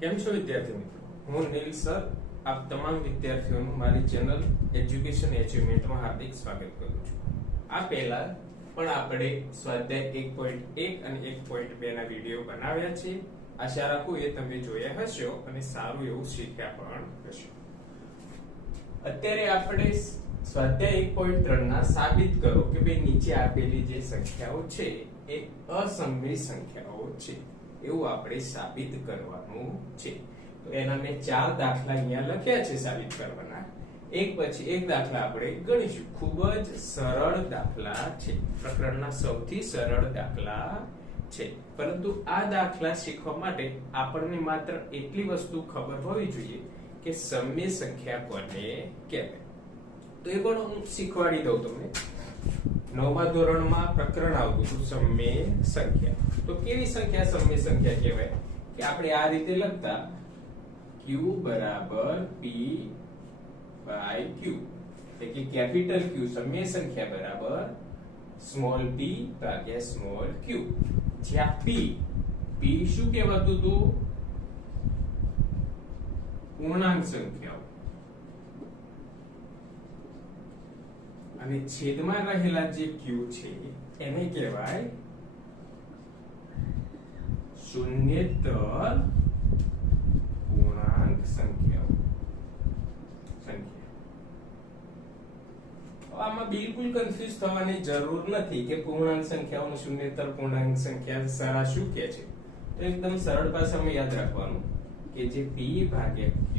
કેમ છો વિદ્યાર્થી મિત્રો? હું નીલ સર આપ તમામ વિદ્યાર્થીઓનું મારી ચેનલ એજ્યુકેશન એચિવમેન્ટમાં હાર્દિક સ્વાગત કરું છું. આ પહેલા પણ આપણે સ્વાધ્યાય 1.1 અને 1.2 ના વિડિયો બનાવ્યા છે. આશા રાખું એ તમે જોયા હશો અને સારું એવું શીખ્યા પણ હશો. અત્યારે આપણે સ્વાધ્યાય 1.3 ના સાબિત કરો કે ભાઈ નીચે આપેલી જે સંખ્યાઓ છે એ અસમમિત સંખ્યાઓ છે એવું આપણે સાબિત કરવાનું છે. તો એના મેં 4 દાખલા અહીંયા લખ્યા છે સાબિત કરવાના. એક પછી એક દાખલા આપણે ગણીશું. ખૂબ જ સરળ દાખલા છે, પ્રકરણના સૌથી સરળ દાખલા છે. પરંતુ આ દાખલા શીખવા માટે આપણને માત્ર એટલી વસ્તુ ખબર હોવી જોઈએ કે સમય સંખ્યા કોને કહેવાય. તો એ પણ હું શીખવાડી દઉં તમને. 9મા ધોરણમાં પ્રકરણ આવતું હતું સમય સંખ્યા. તો કેવી સંખ્યા સમય સંખ્યા કહેવાય કે આપણે આ રીતે લખતા q બરાબર p by q, એટલે કે કેપિટલ q સમય સંખ્યા બરાબર સ્મોલ p ભાગ્યા સ્મોલ q. જ્યાં p શું કહેવાતું હતું? પૂર્ણાંક સંખ્યાઓ. અને છેદમાં રહેલા જે q છે એને કહેવાય શૂન્યેતર પૂર્ણાંક સંખ્યાઓ. આમાં બિલકુલ કન્ફ્યુઝ થવાની જરૂર નથી કે પૂર્ણાંક સંખ્યાઓનું શૂન્યેતર પૂર્ણાંક સંખ્યા સારા શું કહે છે. તો એકદમ સરળ ભાષામાં યાદ રાખવાનું કે જે p ભાગ્યા q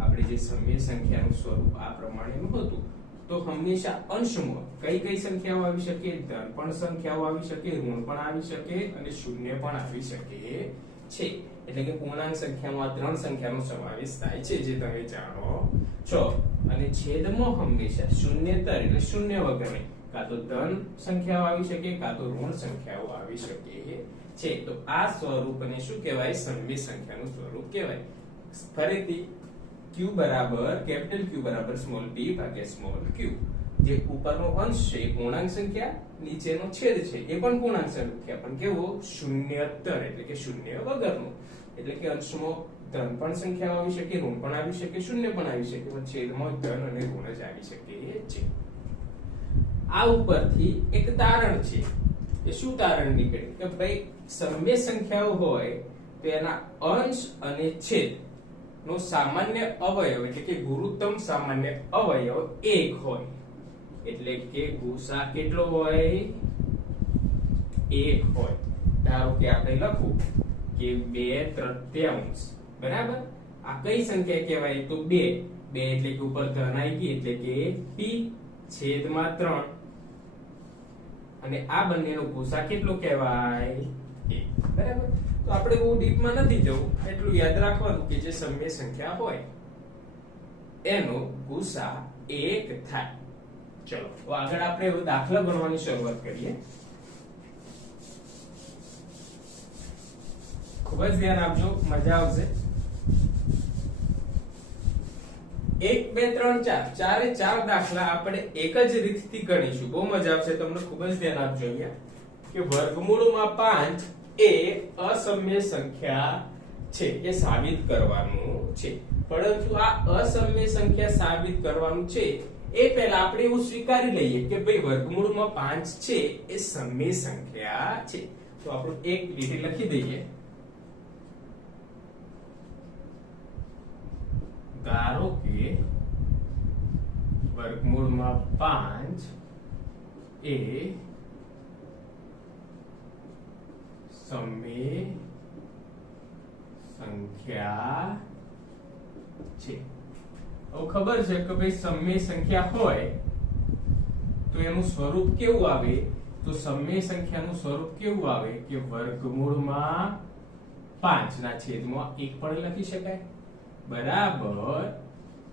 આપણે જે સમય સંખ્યાનું સ્વરૂપ આ પ્રમાણેનું હતું. તો હંમેશા અંશમાં કઈ કઈ સંખ્યાઓ આવી શકે? ધન પણ સંખ્યાઓ આવી શકે, ઋણ પણ આવી શકે અને શૂન્ય પણ આવી શકે છે. એટલે કે પૂર્ણાંક સંખ્યામાં 3 સંખ્યાનો સમાવેશ થાય છે જે તમે જાણો છો. અને છેદમાં હંમેશા શૂન્યેતર એટલે શૂન્ય વગરની કાં તો ધન સંખ્યાઓ આવી શકે કાં તો ઋણ સંખ્યાઓ આવી શકે છે. તો આ સ્વરૂપને શું કહેવાય? સમય સંખ્યાનું સ્વરૂપ કહેવાય. ફરીથી q બરાબર કેપિટલ Q બરાબર સ્મોલ p ભાગ્યા સ્મોલ q. જે ઉપરનો અંશ છે એ પૂર્ણાંક સંખ્યા, નીચેનો છેદ છે એ પણ પૂર્ણાંક સંખ્યા, પણ કેવો? શૂન્યેતર એટલે કે શૂન્ય વગરનો. એટલે કે અંશમાં ધન પણ સંખ્યાઓ આવી શકે, ઋણ પણ આવી શકે, શૂન્ય પણ આવી શકે, પણ છેદમાં ધન અને ઋણ જ આવી શકે છે. આ ઉપરથી એક તારણ છે. એ શું તારણ નીકળે કે ભાઈ સમય સંખ્યાઓ હોય તો એના અંશ અને છેદ નો સામાન્ય અવયવ એટલે કે ગુરુત્તમ સામાન્ય અવયવ 1 હોય. એટલે કે ગુસા કેટલો હોય? 1 હોય. ધારો કે આપણે લખું કે 2/3, બરાબર. આ કઈ સંખ્યા કહેવાય? તો 2 એટલે કે ઉપર ધન આવી ગઈ એટલે કે p છેદમાં 3. અને આ બંનેનો ગુસા કેટલો કહેવાય? 1, બરાબર. તો આપણે બહુ ડીપમાં નથી જવું, એટલું યાદ રાખવાનું કે જે સમય સંખ્યા હોય એનો ગુસા 1 થાય. ચલો તો આગળ આપણે દાખલા ગણવાની શરૂઆત કરીએ. ખૂબ જ ધ્યાન આપજો, મજા આવશે. 1 2 3 4 ચારે 4 દાખલા આપણે એક જ રીતથી ગણીશું. બહુ મજા આવશે તમને. ખૂબ જ ધ્યાન આપજો અહીંયા કે વર્ગમૂળમાં 5 એ અસમય સંખ્યા છે એ સાબિત કરવાનું છે. પરંતુ આ અસમય સંખ્યા સાબિત કરવાનું છે એ પહેલા આપણે એવું સ્વીકારી લઈએ કે ભાઈ વર્ગમૂળમાં 5 છે એ સમય સંખ્યા છે. તો આપણે એક લીટી લખી દઈએ. ધારો કે વર્ગમૂળમાં 5 એ સમય સંખ્યા છે. હવે ખબર છે કે ભાઈ સમય સંખ્યા હોય તો એનું સ્વરૂપ કેવું આવે? તો સમય સંખ્યાનું સ્વરૂપ કેવું આવે કે વર્ગમૂળમાં 5 ના છેદમાં 1 પણ લખી શકાય, બરાબર.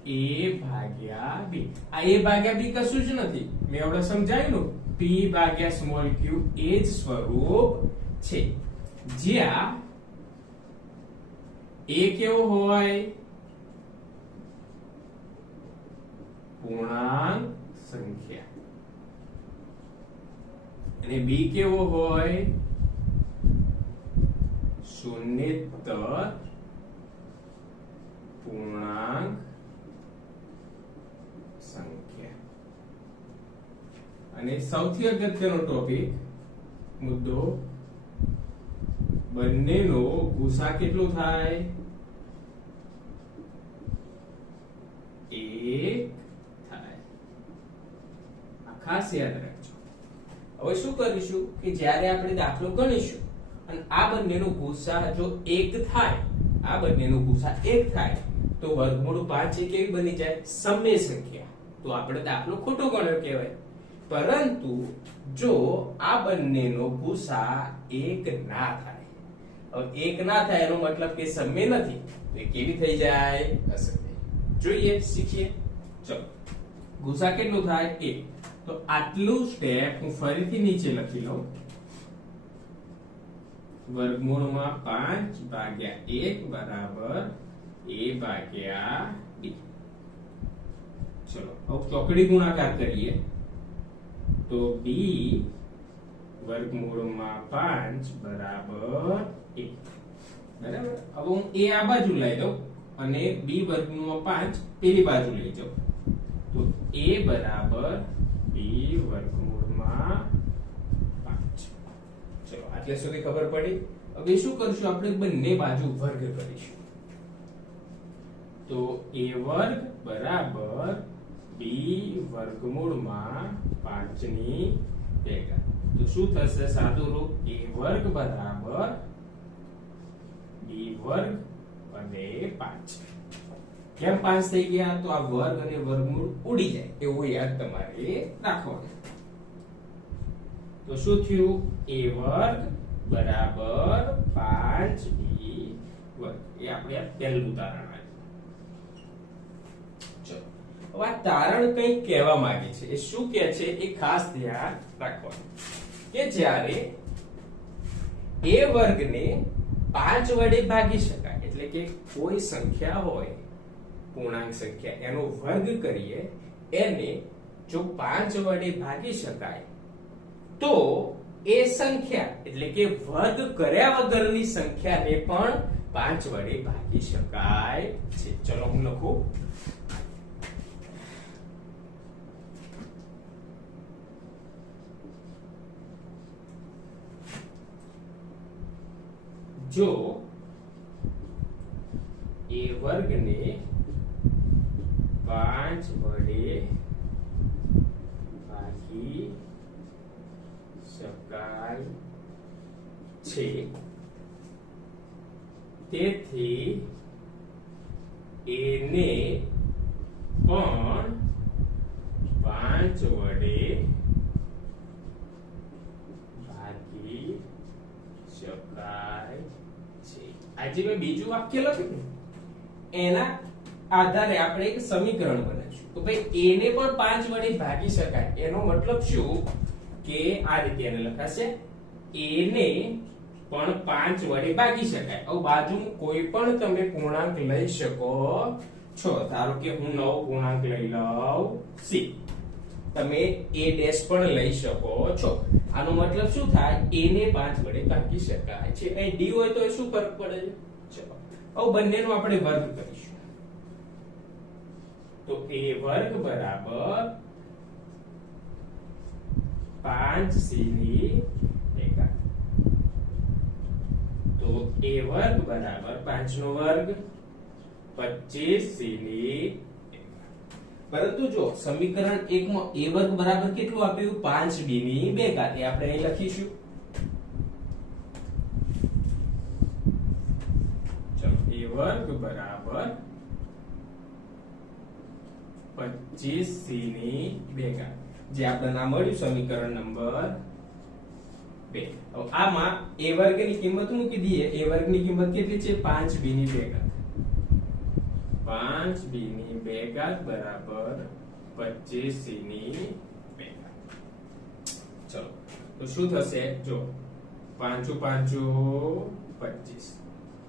a ભાગ્યા b. આ a ભાગ્યા b કશું જ નથી, મેં હવે સમજાવ્યું. p ભાગ્યા સ્મોલ q એ જ સ્વરૂપ છે. જ્યાં a કેવો હોય? પૂર્ણાંક સંખ્યા. અને b કેવો હોય? શૂન્યેતર પૂર્ણાંક સંખ્યા. અને સૌથી અગત્યનો ટોપિક મુદ્દો, બંનેનો ગુસા કેટલો થાય? 1 થાય. આ ખાસ યાદ રાખજો. હવે શું કરીશું કે જ્યારે આપણે દાખલો ગણીશું અને આ બંનેનો ગુસા જો 1 થાય, આ બંનેનો ગુસા 1 થાય તો વર્ગમૂળ 5 એ કેવી બની જાય? સમય સંખ્યા. તો આપણે દાખલો ખોટો ગણ્યો કહેવાય. પરંતુ જો આ બંનેનો ગુસા 1 ના થાય, હવે 1 ના થાય એનો મતલબ કે સમય નથી, તો એ કેવી થઈ જાય? અસમય. જોઈએ, શીખીએ. ચલો, ગુસા કેટલો થાય? 1. તો આટલું સ્ટેપ હું ફરીથી નીચે લખી લઉં. વર્ગમૂળમાં 5 ભાગ્યા 1 બરાબર a ભાગ્યા b. ચલો હવે ચોકડી ગુણાકાર કરીએ તો b વર્ગમૂળમાં 5 બરાબર 1. બરાબર. હવે હું a આ બાજુ લઈ દઉં અને b વર્ગમૂળમાં 5 પેલી બાજુ લઈ જાઉં તો a બરાબર b વર્ગમૂળમાં 5. ચલો આટલે સુધી ખબર પડી. હવે શું કરશું? આપણે બંને બાજુ વર્ગ કરીશું. તો a વર્ગ બરાબર b વર્ગમૂળમાં 5 ની ભેગા. તો શું થશે? સાદું રૂપ a વર્ગ બરાબર b વર્ગ અને 5. કેમ 5 થઈ ગયા? તો આ વર્ગ અને વર્ગમૂળ ઉડી જાય એવું યાદ તમારે રાખવાનું. તો શું થયું? a વર્ગ બરાબર 5b વર્ગ. એ આપણે પહેલું તારણ આવ્યું. ચલો હવે આ તારણ કંઈક કહેવા માંગે છે. એ શું કહે છે એ ખાસ ધ્યાન રાખવાનું કે જ્યારે a વર્ગને 5 વડે ભાગી શકાય, એટલે કે કોઈ સંખ્યા હોય પૂર્ણાંક સંખ્યા એનો વર્ગ કરીએ, એને જો 5 વડે ભાગી શકાય તો એ સંખ્યા એટલે કે વર્ગ કર્યા વગરની સંખ્યાને પણ 5 વડે ભાગી શકાય છે. ચલો હું લખું. જો a વર્ગને 5 વડે ભાગી શકાય છે, તેથી એને પણ 5 વડે ભાગી શકાય છે. આજે મેં બીજું વાક્ય લખ્યું એના આધારે આપણે એક સમીકરણ બનાવીશું. તો ભાઈ a ને પણ 5 વડે ભાગી શકાય એનો મતલબ શું કે આ રીતે એને લખાશે a ને પણ 5 વડે ભાગી શકાય. હવે બાજુમાં કોઈ પણ તમે પૂર્ણાંક લઈ શકો છો. ધારો કે હું નવો પૂર્ણાંક લઈ લઉં c, તમે a ડેશ પણ લઈ શકો છો. આનો મતલબ શું થાય? a ને 5 વડે ભાગી શકાય છે. અહીં d હોય તો શું ફરક પડે છે? ચલો હવે બંનેનો આપણે વર્ગ કરીશું. તો a વર્ગ બરાબર 5c ની ભેગા. તો a વર્ગ બરાબર 5 નો વર્ગ 25c ની ભેગા. પરંતુ જો સમીકરણ 1 માં a વર્ગ બરાબર કેટલું આપ્યું? 5b ની ભેગા. એ આપણે અહીં લખીશું. ચલો a વર્ગ બરાબર 25c ની ભેગા, જે આપણે નામ મળ્યું સમીકરણ નંબર 2. હવે આમાં a વર્ગની કિંમત મૂકી દઈએ. a વર્ગની કિંમત કેટલી છે? 5b ની ભેગા. 5b ની ભેગા બરાબર 25c ની ભેગા. ચલો તો શું થશે? જો 5 5 25,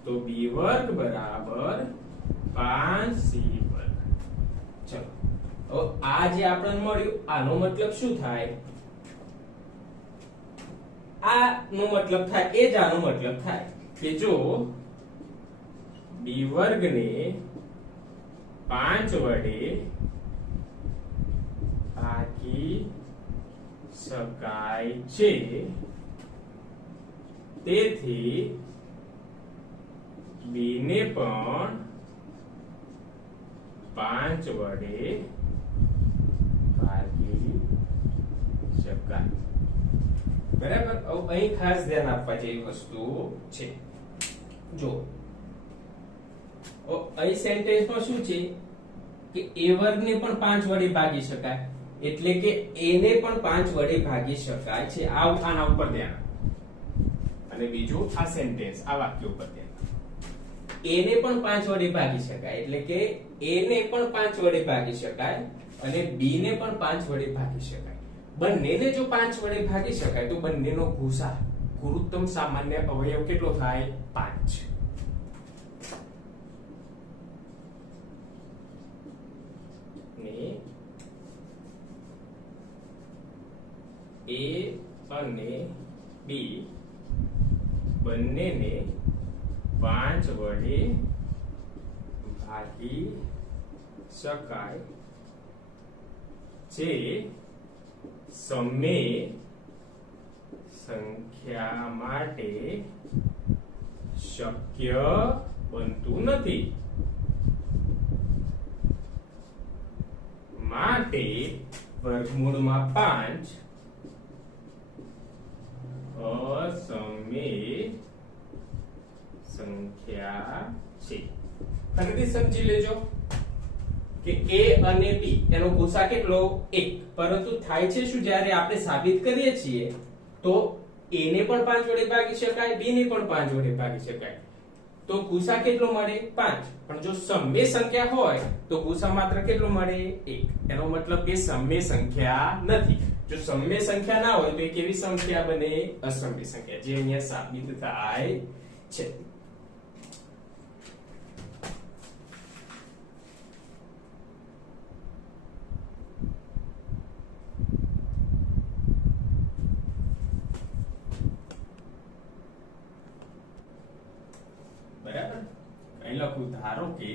તો b વર્ગ બરાબર 5c વર્ગ. ચલો હવે આ જે આપણને મળ્યું આનો મતલબ શું થાય? આ નો મતલબ થાય એ જ આનો મતલબ થાય કે જો b વર્ગ ને 5 વડે ભાગી શકાય છે, તેથી b ને પણ 5 વડે ભાગી શકાય. બરાબર. અહીં ખાસ ધ્યાન આપવા જેવી વસ્તુ છે. જો અહીં સેન્ટેન્સમાં શું છે કે a વર્ગને પણ 5 વડે ભાગી શકાય, એટલે કે a ને પણ 5 વડે ભાગી શકાય છે. આના ઉપર ધ્યાન આપો. અને બીજું આ સેન્ટેન્સ, આ વાક્ય ઉપર ધ્યાન આપો. a ને પણ 5 વડે ભાગી શકાય, એટલે કે a ને પણ 5 વડે ભાગી શકાય અને b ને પણ 5 વડે ભાગી શકાય. બંનેને જો 5 વડે ભાગી શકાય તો બંનેનો ગુસા, ગુરુત્તમ સામાન્ય અવયવ કેટલો થાય? 5. ને a અને b બંનેને 5 વડે ભાગી શકાય જે સમય સંખ્યા માટે શક્ય બનતું નથી. માટે વર્ગમૂળમાં 5 અસમય સંખ્યા છે. ફરીથી સમજી લેજો કે a અને b એનો ગુસા કેટલો? 1. પરંતુ થાય છે શું, જ્યારે આપણે સાબિત કરીએ છીએ તો a ને પણ 5 વડે ભાગી શકાય, b ને પણ 5 વડે ભાગી શકાય, તો ગુસા કેટલો મળે? 5. પણ જો સમય સંખ્યા હોય તો ગુસા માત્ર કેટલો મળે? 1. એનો મતલબ કે સમય સંખ્યા નથી. જો સમય સંખ્યા ના હોય તો એ કેવી સંખ્યા બને? અસમય સંખ્યા, જે અહીંયા સાબિત થાય છે. બરાબર. અહીં લખું, ધારો કે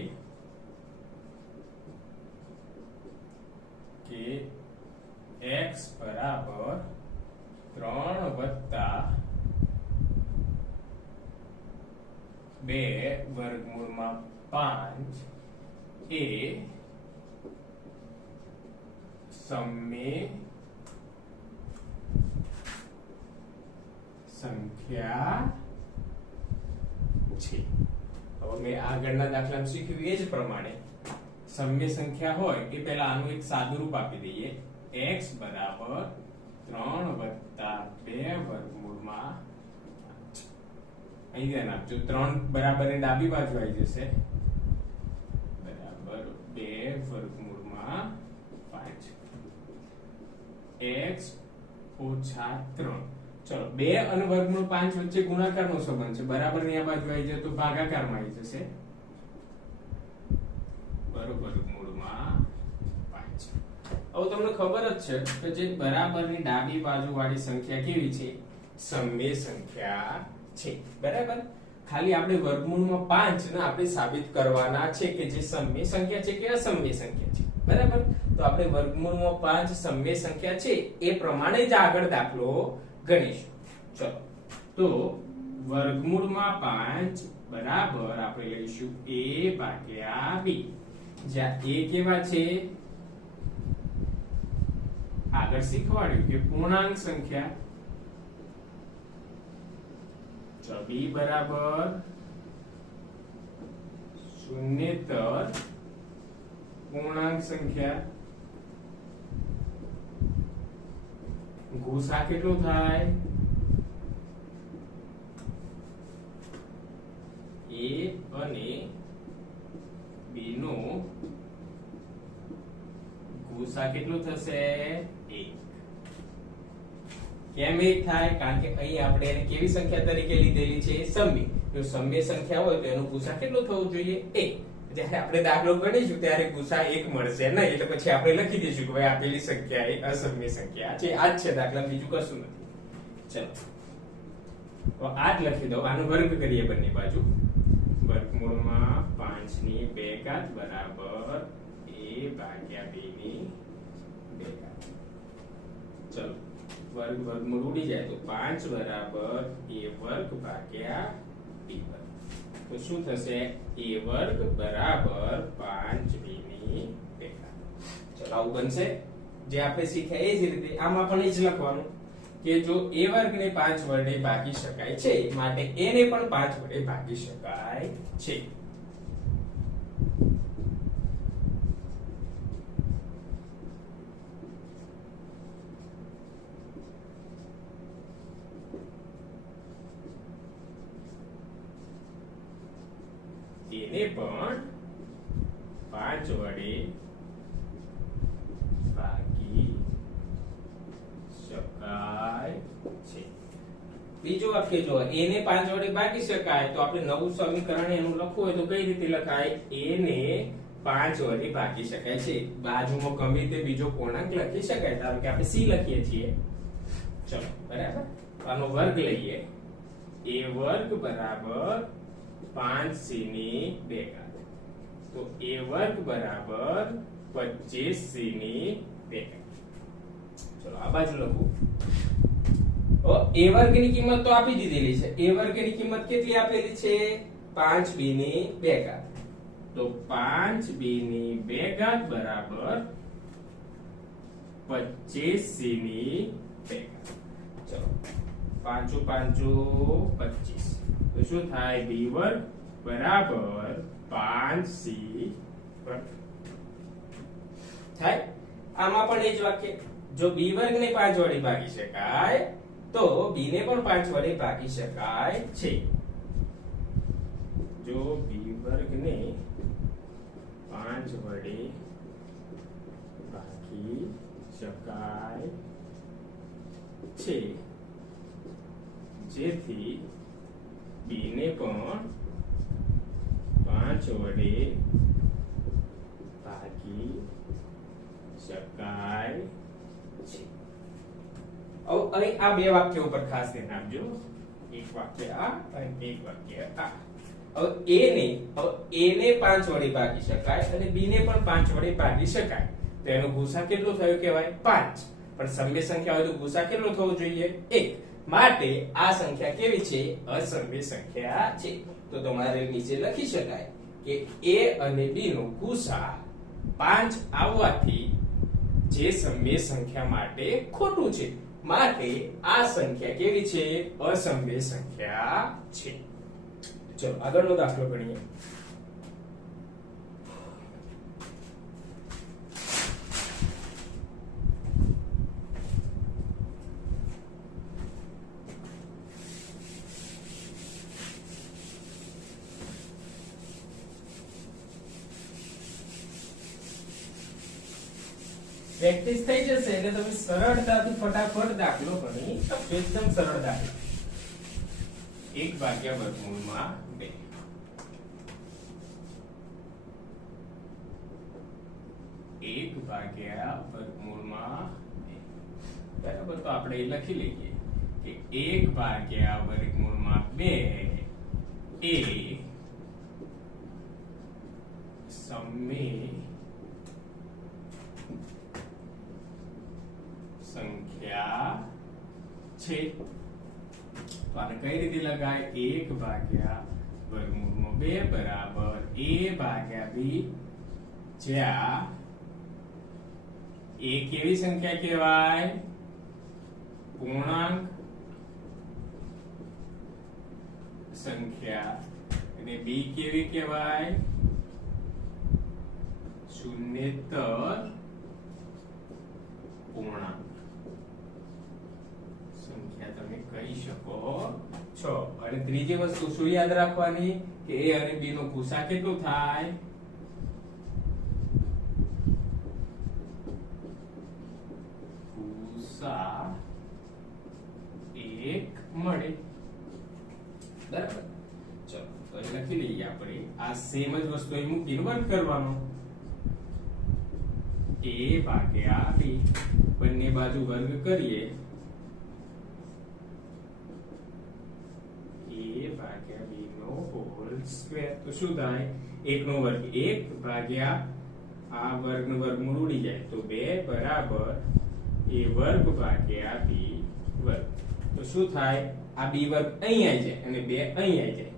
x બરાબર 3 વત્તા 2 વર્ગમૂળમાં 5 એ સમય સંખ્યા છે. હવે મેં આગળના દાખલામાં શીખ્યું એ જ પ્રમાણે સમય સંખ્યા હોય એ પહેલા આનું એક સાદું રૂપ આપી દઈએ. x બરાબર 3 વત્તા 2 વર્ગમૂળમાં 5. અહીં ધ્યાન આપજો, 3 બરાબર ની ડાબી બાજુ આવી જશે, બરાબર 2 વર્ગમૂળમાં 5 x ઓછા 3. ચલો 2 અને વર્ગમૂળ 5 વચ્ચે ગુણાકારનો સંબંધ છે, બરાબર ની આ બાજુ આવી જાય તો ભાગાકારમાં આવી જશે, વર્ગમૂળમાં 5. હવે તમને ખબર જ છે કે જે બરાબરની ડાબી બાજુ વાળી સંખ્યા કેવી છે? સમય સંખ્યા છે. બરાબર. ખાલી આપણે વર્ગમૂળમાં 5 ને આપણે સાબિત કરવાના છે કે જે સમય સંખ્યા છે કે અસમય સંખ્યા છે. બરાબર. તો આપણે વર્ગમૂળમાં 5 સમય સંખ્યા છે એ પ્રમાણે જ આગળ દાખલો ગણીશું. ચલો, તો વર્ગમૂળમાં 5 બરાબર આપણે લઈશું a ભાગ્યા b, જ્યાં a કેવા છે? આગળ શીખવાડ્યું કે પૂર્ણાંક સંખ્યા. ચલો, b બરાબર શૂન્યેતર પૂર્ણાંક સંખ્યા. ગુસા કેટલો થાય? a અને b નો ગુસા કેટલો થશે? 1. કેમ 1 થાય? કારણ કે અહીં આપણે એને કેવી સંખ્યા તરીકે લીધેલી છે? સમય. જો સમય સંખ્યા હોય તો એનો ગુસા કેટલો થવો જોઈએ? 1. જ્યારે આપણે દાખલો ગણીશું ત્યારે ગુસા 1 મળશે નહીં, એટલે પછી આપણે લખી દઈશું કે ભાઈ આપેલી સંખ્યા એ અસમય સંખ્યા છે. આ જ છે દાખલા, બીજું કશું નથી. ચલો, તો આ જ લખી દો. આનો વર્ગ કરીએ બંને બાજુ. વર્ગમૂળમાં 5 ની 2 ઘાત બરાબર a ભાગ્યા b ની 2 ઘાત. ચલો વર્ગ વર્ગમૂળ ઉડી જાય તો 5 બરાબર a વર્ગ ભાગ્યા b વર્ગ. તો શું થશે? a વર્ગ બરાબર 5b ની 2 ઘાત. ચલો આવું બનશે. જે આપણે શીખ્યા એ જ રીતે આમાં પણ એ જ લખવાનું કે જો a વર્ગ ને 5 વડે ભાગી શકાય છે માટે a ને પણ 5 વડે ભાગી શકાય છે. એને પણ 5 વડે ભાગી શકાય છે. બીજું વાક્ય જો a ને 5 વડે ભાગી શકાય તો આપણે નવું સમીકરણ એનું લખવું હોય તો કઈ રીતે લખાય? a ને 5 વડે ભાગી શકાય છે. બાજુમાં ગમે તે બીજો પૂર્ણાંક લખી શકાય. ધારો કે આપણે c લખીએ છીએ. ચલો બરાબર. આનો વર્ગ લઈએ. a વર્ગ બરાબર 5c ની 2 ઘાત. તો a વર્ગ બરાબર 25c ની 2 ઘાત. ચલો આ બાજુ લખું. a વર્ગ ની કિંમત તો આપી દીધેલી છે. a વર્ગ ની કિંમત કેટલી આપેલી છે? 5b ની 2 ઘાત. તો 5b ની 2 ઘાત બરાબર 25c ની 2 ઘાત. ચલો 5 5 25. તો શું થાય? b વર્ગ બરાબર 5c વર્ગ થાય. આમાં પણ એ જ વાક્ય. જો b વર્ગ ને 5 વડે ભાગી શકાય તો b ને પણ 5 વડે ભાગી શકાય છે. જો b વર્ગ ને 5 વડે ભાગી શકાય છે જેથી b ને પણ 5 વડે ભાગી શકાય છે. હવે અહીં આ બે વાક્ય ઉપર ખાસ ધ્યાન આપજો. એક વાક્ય આ અને એક વાક્ય આ. હવે a ને 5 વડે ભાગી શકાય અને b ને પણ 5 વડે ભાગી શકાય. તો એનો ગુસા કેટલો થયો કહેવાય? 5. પણ સમય સંખ્યા હોય તો ગુસા કેટલો થવો જોઈએ? 1. માટે આ સંખ્યા કેવી છે? અસમય સંખ્યા છે. તો તમારે નીચે લખી શકાય કે a અને b નો ગુસા 5 આવવાથી જે સમય સંખ્યા માટે ખોટું છે. માટે આ સંખ્યા કેવી છે? અસમય સંખ્યા છે. ચલો આગળનો દાખલો ગણીએ. પ્રેક્ટિસ થઈ જશે એટલે તમે સરળતાથી ફટાફટ દાખલો ગણી શકશો. એકદમ સરળ દાખલો. 1 ભાગ્યા વર્ગમૂળમાં 2. 1 ભાગ્યા વર્ગમૂળમાં 2. બરાબર. તો આપણે એ લખી લઈએ કે 1 ભાગ્યા વર્ગમૂળમાં 2 એ સમય સંખ્યા છે. તો આને કઈ રીતે લગાય? 1 ભાગ્યા વર્ગમૂળમાં 2 બરાબર a ભાગ્યા b, જ્યાં a કેવી સંખ્યા કહેવાય? પૂર્ણાંક સંખ્યા. અને b કેવી કહેવાય? શૂન્યેતર પૂર્ણાંક સંખ્યા તમે કહી શકો છો. અને ત્રીજી વસ્તુ શું યાદ રાખવાની કે a અને b નો ગુસા કેટલો થાય? ગુસા 1 મળે. બરાબર. ચલો તો લખી લઈએ આપણે. આ સેમ જ વસ્તુ અહીં મૂકીને વર્ગ કરવાનો. a ભાગ્યા b બંને બાજુ વર્ગ કરીએ. a ભાગ્યા b નો હોલ સ્ક્વેર. તો શું થાય? 1 નો વર્ગ 1 ભાગ્યા આ વર્ગ નું વર્ગમૂળ ઉડી જાય તો 2 બરાબર a વર્ગ ભાગ્યા b વર્ગ. તો શું થાય? આ b વર્ગ અહીં આવી જાય અને 2 અહીં આવી જાય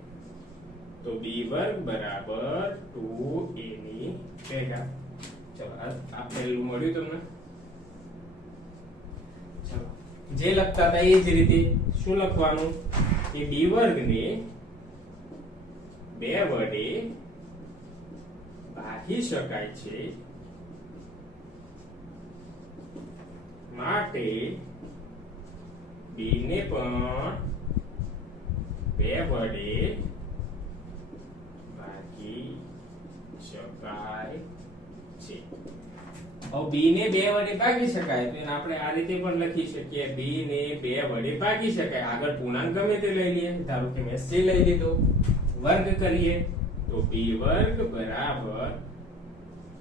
તો b વર્ગ બરાબર 2a ની 2 ઘાત. ચલો આ પહેલું મળ્યું તમને. ચલો જે લખતા હતા એ જ રીતે શું લખવાનું કે b વર્ગ ને 2 વડે ભાગી શકાય છે માટે b ને પણ 2 વડે ભાગી શકાય છે. હવે b ને 2 વડે ભાગી શકાય તો આપણે આ રીતે પણ લખી શકીએ b ને 2 વડે ભાગી શકાય. આગળ પૂર્ણાંક ગમે તે લઈ લઈએ. ધારો કે મેં c લઈ લીધો, વર્ગ કરીએ તો b વર્ગ બરાબર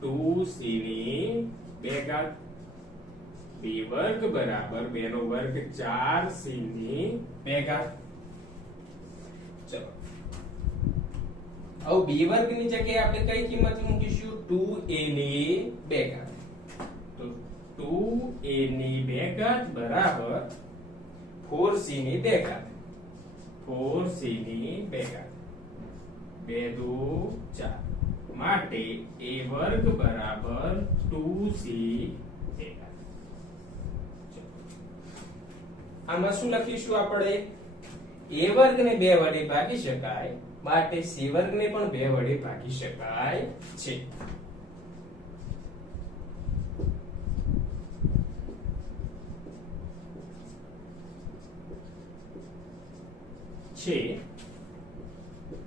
2c ની 2 ઘાત. b વર્ગ બરાબર 2 નો વર્ગ 4c ની 2 ઘાત. ચલો હવે b વર્ગ ની જગ્યાએ આપણે કઈ કિંમત મૂકીશું? 2a ની 2 ઘાત. તો 2a ની 2 ઘાત બરાબર 4c ની 2 ઘાત. 4c ની 2 ઘાત. 2 2 4 માટે a વર્ગ બરાબર 2c 2 ઘાત. આમાં શું લખીશું આપણે? a વર્ગ ને 2 વડે ભાગી શકાય માટે c વર્ગ ને પણ 2 વડે ભાગી શકાય છે.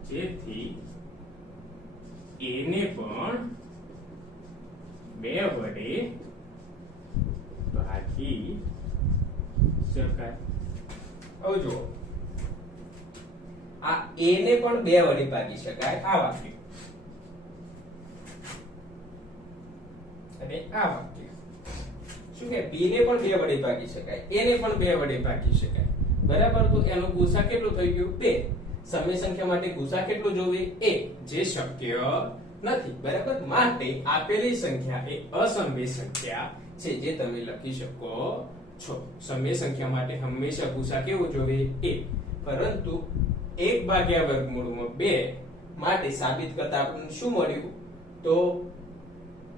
જેથી a ને પણ 2 વડે ભાગી શકાય. હવે જુઓ આ a ને પણ 2 વડે ભાગી શકાય આ વાક્ય અને આ વાક્ય શું કે b ને પણ 2 વડે ભાગી શકાય, a ને પણ 2 વડે ભાગી શકાય. બરાબર. તો એનો ગુસા કેટલો થઈ ગયો? 2. સમય સંખ્યા માટે ગુસા કેટલો જોવે? a, જે શક્ય નથી. બરાબર. માટે આપેલી સંખ્યા એ અસમય સંખ્યા છે જે તમે લખી શકો છો. સમય સંખ્યા માટે હંમેશા ગુસા કેવો જોવે? a. પરંતુ 1 ભાગ્યા વર્ગમૂળમાં 2 માટે સાબિત કરતા આપણને શું મળ્યું? તો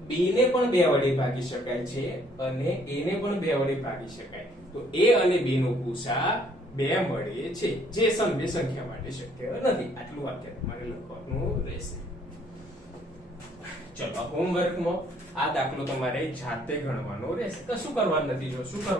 b ને પણ 2 વડે ભાગી શકાય છે અને a ને પણ 2 વડે ભાગી શકાય. તો a અને b નો ગુસા 2 મળે છે જે સમય સંખ્યા માટે શક્ય નથી. આટલું વાક્ય તમારે લખવાનું રહેશે. ચલો હોમવર્કમાં આ દાખલો તમારે જાતે ગણવાનો રહેશે. તો શું કરવાનું નથી? જો શું કરવાનું